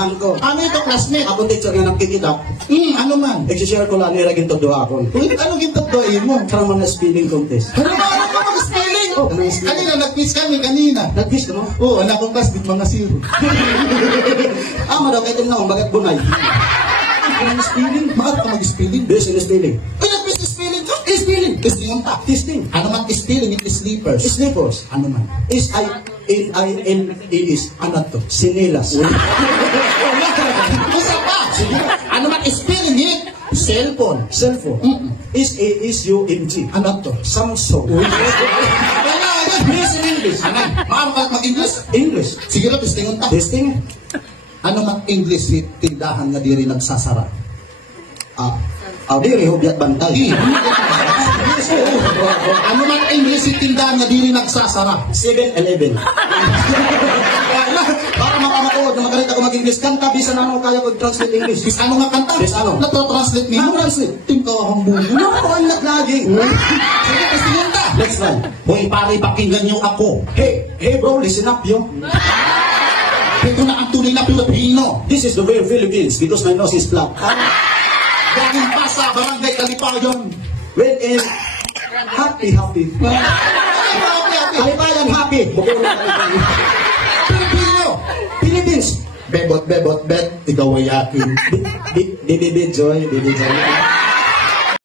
Man ko. Ano ito, classmate? Ako teacher nga nakikita. Ano man? Nagsishare ko lang nila ginto doha ko. Uy, ano gintabdoin mo? Karang mga spelling contest. Ano ba? Ano ka mag-spelling? Oh, mag-spelling. Kanina, nag-quiz kami kanina. Nag-quiz ka no? Oo, anak kong classmate, mga zero. Ama daw kayo na bagat bunay. Ano spelling? Bakit ka mag-spelling? Best in spelling. Uy, nag-quiz na spelling ka? Spelling. Testing ang pa. Testing. Ano man spelling? It is sleepers. Slippers. Ano man? S-I-N-I-L-E-S. Ano to? Sinilas. Isa pa! Ano man spelling it? Cellphone. Cellphone. S-A-S-U-M-G. Ano to? Samsung. Yes, in English. Ano? Maano ka mag-English? English. Sige lang, testing ang pa. Testing. Ano man English with tindahan nga diri nagsasara? Diri, hubyat bantay. Ano man English with tindahan nga diri nagsasara? 7-Eleven. Para makamatuod na magalit ako mag-English. Kanta, bisan ano kaya ko translate English. Bis ano nga kanta? Bis ano? Nato-translate mo? Ano translate? Tingka ang bumo. No, I'm not lagging. Sige, testingin ta. Next one. Hoy, pare, pakinggan niyo ako. Hey bro, listen up yo. Ito na ang tunay na Pilipino. This is the real Philippines because my nose is flat. Gaging pasa, barangay Kalipayon. When in happy. Kalipayan happy. Bukod na kalipayan. Pilipino. Philippines. Bebot, bet, ikaw ay akin. Baby joy.